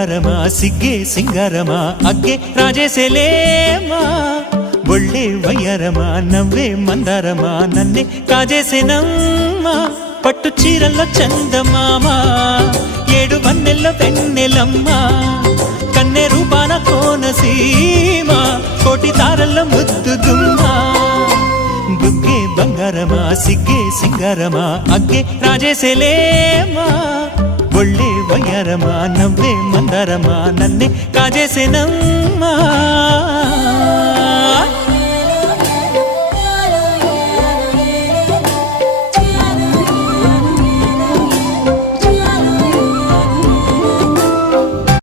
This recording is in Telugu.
బంగారమా సిగ్గే సింగారమా అగ్గే రాజేసేలేమా ఒళ్ళే వయ్యారమా నవ్వే మందారమా నన్నే కాజేసేనమ్మా పట్టు చీరల్లో చందమామా ఏడు వన్నెల్లో వెన్నెలమ్మా కన్నె రూపాన కోనసీమ కోటి తారల్లో ముద్దుగుమ్మా బుగ్గే బంగారమా సిగ్గే సింగారమా అగ్గే రాజేసేలేమా ఒళ్ళే వయ్యారమా నవ్వే మందారమా నన్నే కాజేసేనమ్మా